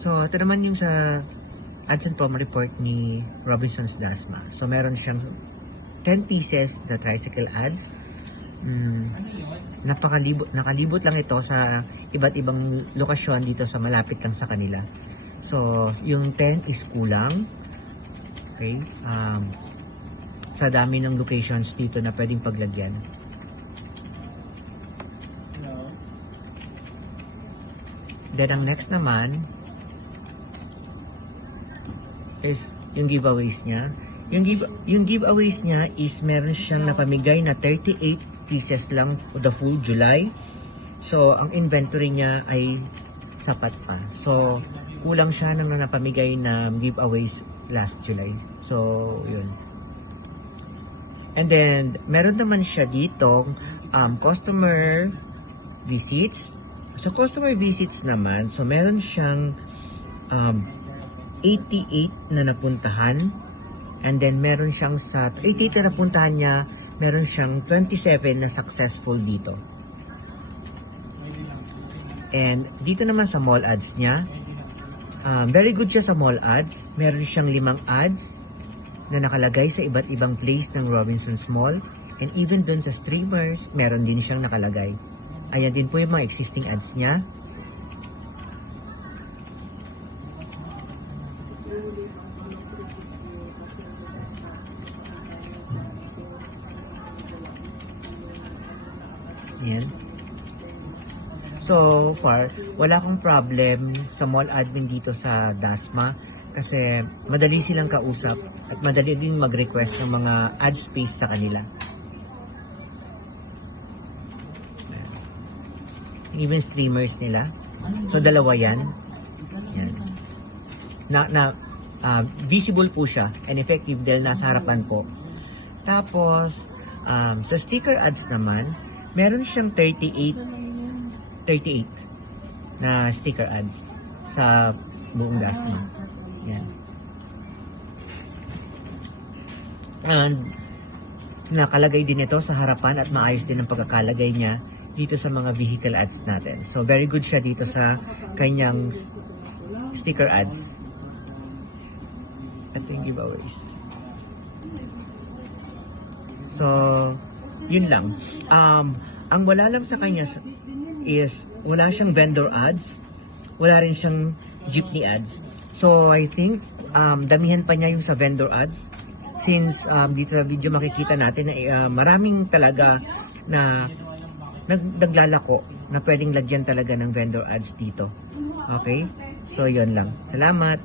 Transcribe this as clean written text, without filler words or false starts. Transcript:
So, ito naman yung sa ads and promo report ni Robinsons Dasma. So, meron siyang 10 pieces na tricycle ads. Nakalibot lang ito sa iba't ibang lokasyon dito sa malapit lang sa kanila. So, yung 10 is kulang. Okay? Sa dami ng locations dito na pwedeng paglagyan. Then, ang next naman is yung giveaways niya. Yung giveaways niya is meron siyang napamigay na 38 pieces lang for the whole July. So, ang inventory niya ay sapat pa. So, kulang siya ng napamigay na giveaways last July. So, yun. And then, meron naman siya dito customer visits. So, customer visits naman, so meron siyang 88 na napuntahan. And then, meron siyang sa 88 na napuntahan niya, meron siyang 27 na successful dito. And dito naman sa mall ads niya, very good siya sa mall ads. Meron siyang 5 ads na nakalagay sa iba't ibang place ng Robinsons Mall. And even dun sa streamers, meron din siyang nakalagay. Ayan din po yung mga existing ads niya. Yan. So far, wala akong problem sa mall admin dito sa Dasma kasi madali silang kausap at madali din mag-request ng mga ad space sa kanila. Even streamers nila. So dalawa yan. Yan. Visible po siya and effective dahil nasa harapan po. Tapos, sa sticker ads naman, meron siyang 38 na sticker ads sa buong Dasma. Yan. And nakalagay din ito sa harapan at maayos din ang pagkakalagay niya dito sa mga vehicle ads natin. So very good siya dito sa kanyang sticker ads. At yung giveaways. So, yun lang. Ang wala lang sa kanya is wala siyang vendor ads, wala rin siyang jeepney ads. So I think damihan pa niya yung sa vendor ads since dito sa video makikita natin na maraming talaga na naglalako na pwedeng lagyan talaga ng vendor ads dito. Okay? So yun lang. Salamat!